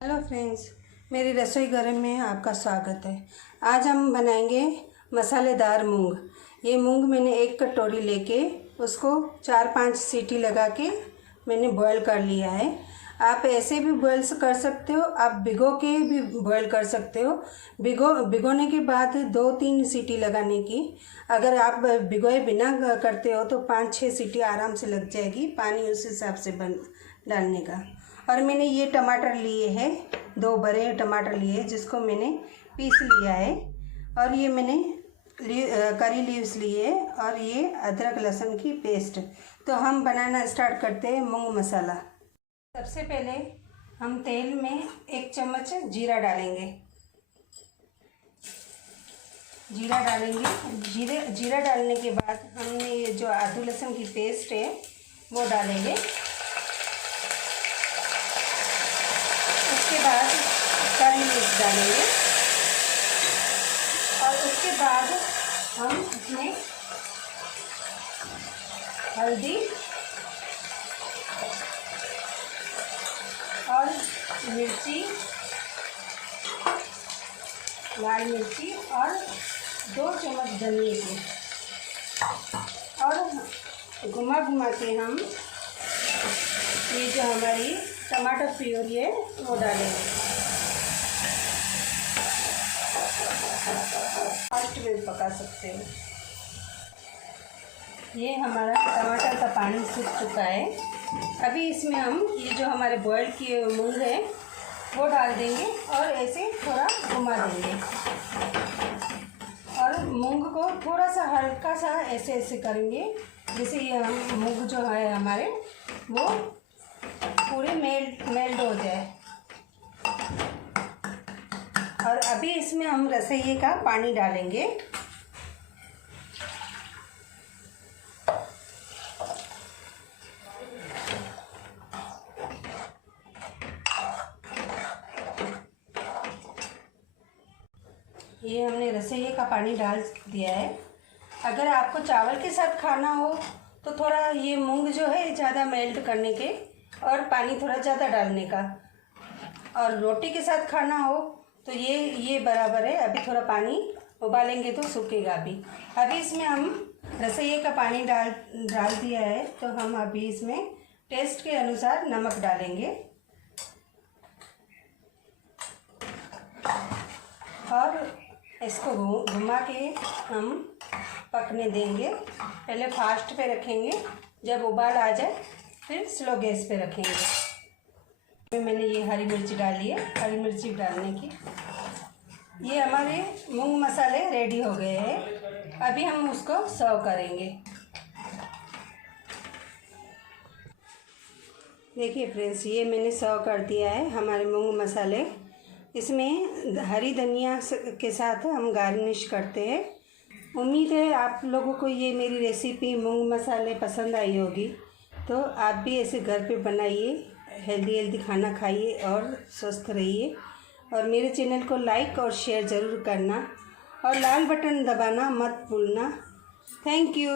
Hello friends, मेरी रसोई घर में आपका स्वागत है। आज हम बनाएंगे मसालेदार मूंग। ये मूंग मैंने एक कटोरी लेके उसको 4-5 सीटी लगा के मैंने बॉईल कर लिया है। आप ऐसे भी बॉईल कर सकते हो, आप भिगो के भी बॉईल कर सकते हो। भिगोने के बाद 2-3 सीटी लगाने की। अगर आप भिगोए बिना करते हो तो 5-6 सीटी आराम से लग जाएगी। पानी उस हिसाब से डालने का। और मैंने ये टमाटर लिए हैं, 2 बड़े टमाटर लिए जिसको मैंने पीस लिया है। और ये मैंने करी लीव्स लिए और ये अदरक लहसुन की पेस्ट। तो हम बनाना स्टार्ट करते हैं मूंग मसाला। सबसे पहले हम तेल में 1 चम्मच जीरा डालेंगे। जीरा डालने के बाद हमने ये जो अदरक लहसुन की पेस्ट है वो डालेंगे। उसके बाद करी मिर्च डालेंगे और उसके बाद हम इसमें हल्दी और मिर्ची, लाल मिर्ची और 2 चम्मच धनिया की, और घुमा के हम ये जो हमारी टमाटर प्यूरी है वो डालेंगे। फास्ट में पका सकते हो। ये हमारा टमाटर का पानी सूख चुका है। अभी इसमें हम ये जो हमारे बॉयल किए मूंग है वो डाल देंगे और ऐसे थोड़ा घुमा देंगे। और मूंग को थोड़ा सा हल्का सा ऐसे करेंगे जिससे ये मूंग जो है हमारे वो पूरे मेल्ट हो जाए। और अभी इसमें हम रसोई का पानी डालेंगे। ये हमने रसोई का पानी डाल दिया है। अगर आपको चावल के साथ खाना हो तो थोड़ा ये मूंग जो है ज़्यादा मेल्ट करने के और पानी थोड़ा ज़्यादा डालने का, और रोटी के साथ खाना हो तो ये बराबर है। अभी थोड़ा पानी उबालेंगे तो सूखेगा। अभी इसमें हम रसोई का पानी डाल दिया है तो हम अभी इसमें टेस्ट के अनुसार नमक डालेंगे और इसको घुमा के हम पकने देंगे। पहले फास्ट पे रखेंगे, जब उबाल आ जाए फिर स्लो गैस पे रखेंगे। मैंने ये हरी मिर्ची डाली है, हरी मिर्ची डालने की। ये हमारे मूंग मसाले रेडी हो गए हैं। अभी हम उसको सर्व करेंगे। देखिए फ्रेंड्स, ये मैंने सर्व कर दिया है हमारे मूंग मसाले। इसमें हरी धनिया के साथ हम गार्निश करते हैं। उम्मीद है आप लोगों को ये मेरी रेसिपी मूंग मसाले पसंद आई होगी। तो आप भी ऐसे घर पे बनाइए, हेल्दी खाना खाइए और स्वस्थ रहिए। और मेरे चैनल को लाइक और शेयर ज़रूर करना और लाल बटन दबाना मत भूलना। Thank you.